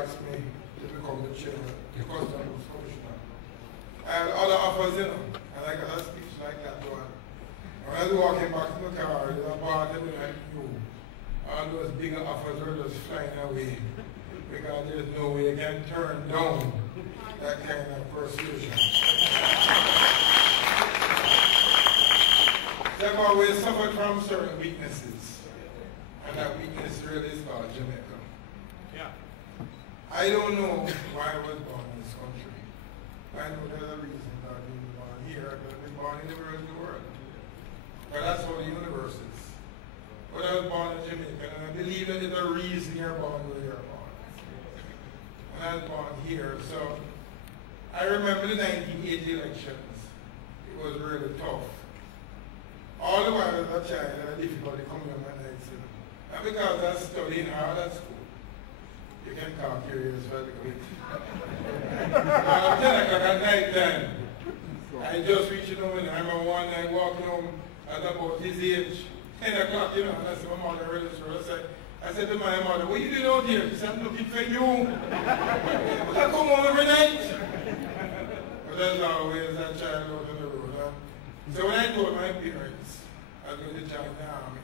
asked me to become the chairman, the customs commissioner. I had other offers, you know, and I got a speech like that one. When I was walking back to the car, there's a bartender like you. All those bigger offers were just flying away because there's no way you can turn down that kind of persuasion. They've always suffered from certain weaknesses, and that weakness really is called Jamaica. Yeah. I don't know why I was born in this country. I know there's a reason that I was born here. I could have been born anywhere in the world. But that's how the universe is. But I was born in Jamaica, and I believe that there's a reason you're born where you're born. And I was born here, so I remember the 1980 elections. It was really tough. All the while as a child, I had difficulty coming on my nights. And because I was studying hard at school, you can count your ears for the bit. Around 10 o'clock at night time, I just reached home, and I remember one night walking home at about his age, 10 o'clock, you know, and I said, my mother really sure. I said to my mother, what are you doing out here? She said, I'm looking for you. I come home every night. But that's always that child out on the road. Huh? So when I told my parents I was going to join the army,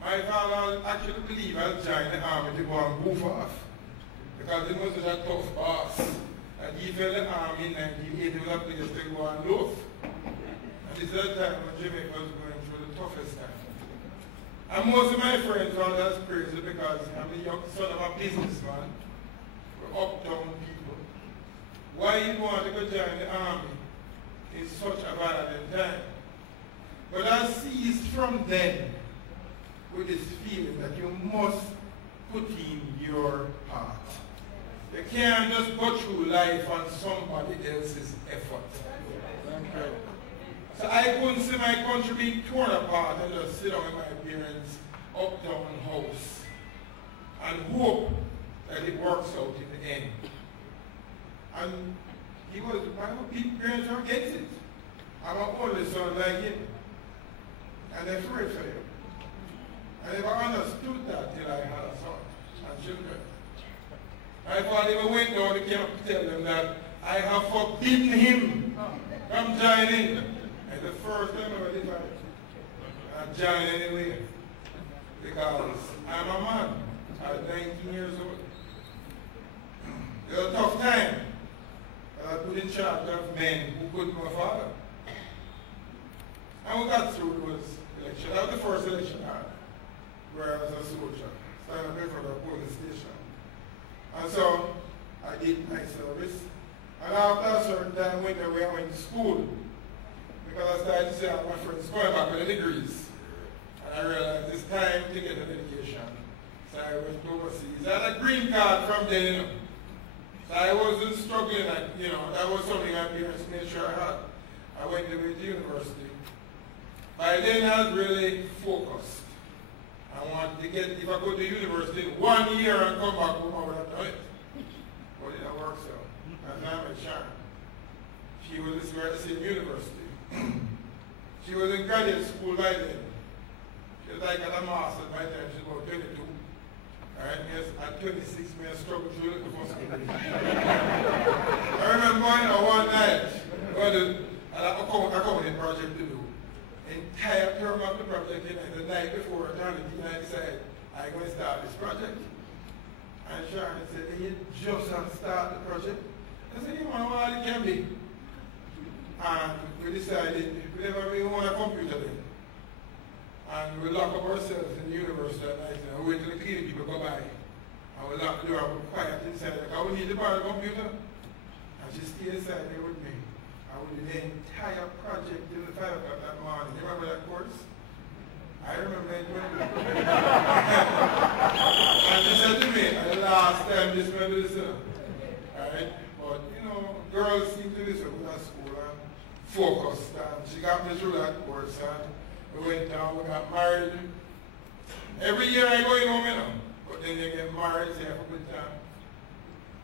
my father actually believed I was joining the army to go and goof off. Because he was such a tough boss. And he felt the army in 1980 was a place to go and loaf. And this is the time when Jamaica was going through the toughest time. And most of my friends thought that's crazy because I'm the young son of a businessman. We're uptown people. Why you want to go join the army in such a violent time? But I seized from then with this feeling that you must put in your heart. You can't just go through life on somebody else's effort. So I couldn't see my country being torn apart and just sit down in my parents' uptown house and hope that it works out in the end. And my parents were against it. I'm an only son like him. And they're afraid for him. I never understood that till I had a son and children. My father even went down to camp to tell them that I have forbidden him from joining. And the first time I did that, I joined anyway. Because I'm a man. I was 19 years old. It was a tough time. I was put in charge of men who couldn't be my father. And we got through those elections. That was the first election I had, where I was a soldier, standing in front of a police station. And so I did my service. And after a certain time went away, I went to school. Because I started to see all my friends going back with the degrees. And I realized it's time to get an education. So I went overseas. I had a green card from then, you know. So I wasn't struggling, like, you know, that was something my parents made sure I had. I went away to university. By then I was really focused. I wanted to get, if I go to university 1 year and come back home, I would have done it. But it didn't work so. And now I'm Sharon. She was at the same university. She was in graduate school by then. She was like at a master's by the time she was about 22. Alright, yes, at 26, I struggled through the first school. I remember one night, I had a accounting project to do. Entire term of the project, the night before eternity, I decided I'm going to start this project. And Sharon said, you just have to start the project. I said, you know what it can be. And we decided we want a computer then. And we lock up ourselves in the university at night and we wait till the cleaning people go by. And we lock the door and we're quiet inside because we need to borrow the computer. And she stayed inside there with me. And we did the entire project till 5 o'clock that morning. You remember that course? I remember it well. And she said to me, the last time this man do this. Alright? But you know, girls seem to listen with that school and focused. And she got me through that course. And we went down, we got married. Every year I go in home, you know. But then they get married, say, have a good time.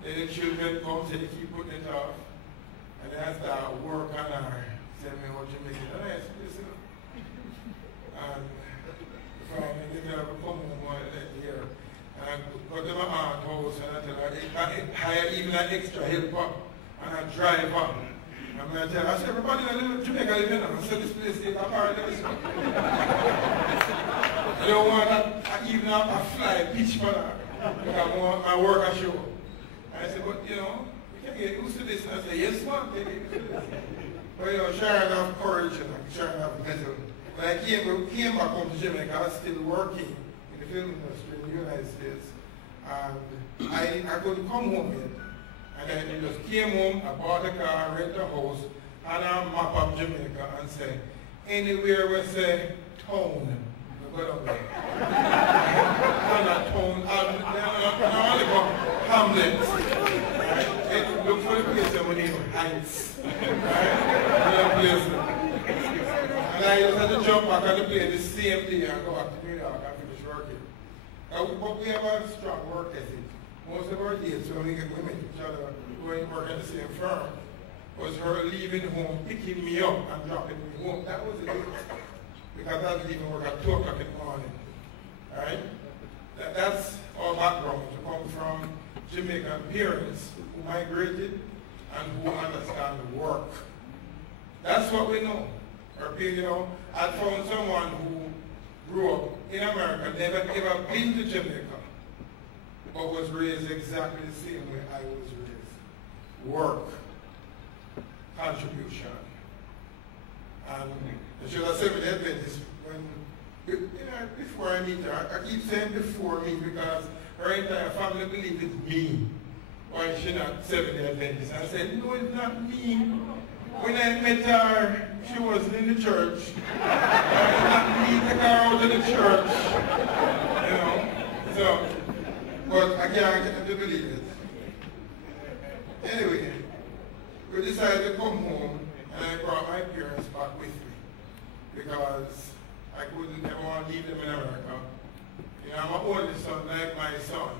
Then the children come, say they keep putting it off. And then I start work on her. Tell me what you make it a nice place, you know. And finally, they never come home one that year. And I go to my aunt's house house and I tell her, I hire even an extra helper and a driver. And I tell her, I said, everybody in Jamaica live in. I said, this place is a paradise. I don't want even a fly pitch for that. Because I want my work a show. And I said, but you know, we can get used to this. And I said, yes, man, we can get used to this. But you know, Sharon have courage and Sharon have mettle. When I came back home to Jamaica, I was still working in the film industry in the United States. And I couldn't come home yet. And then I just came home, I bought a car, rent a house, and I map up Jamaica and say, anywhere we say town, we go down there. And not town, I only go hamlets. Right? Look for the place that we need heights. Right? And I just had to jump back on the plane the same day and go back to New York and finish working. But we have a strong work ethic. Most of our dates when we met each other, going to work at the same firm, was her leaving home, picking me up and dropping me home. That was it. Because I was leaving work at 2 o'clock in the morning. Alright? That's our background. We come from Jamaican parents who migrated and who understand work. That's what we know. Or, you know, I found someone who grew up in America, never ever been to Jamaica, but was raised exactly the same way I was raised. Work, contribution. And I should have said with Adventist, before I meet her, I keep saying before me because her entire family believes it's me. Why she's not Seventh-day Adventist. I said, no, it's not me. When I met her, she wasn't in the church. I did not need to take her out of the church. You know? So, but I can't get to believe it. Anyway, we decided to come home and I brought my parents back with me because I couldn't ever want to leave them in America. You know, I'm my oldest son, like my son.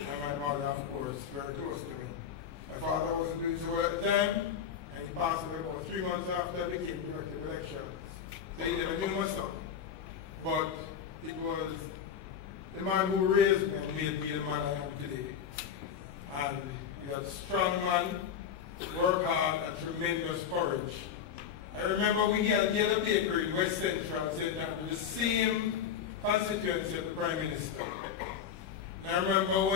And my mother, of course, very close to me. My father wasn't doing so well at the time, and he passed away about 3 months after I became director of elections. So he never knew my son. But it was the man who raised me and made me the man I am today. And he was a strong man, worked hard, and tremendous courage. I remember we had a bakery in West Central, St. Andrew, the same constituency of the Prime Minister. I remember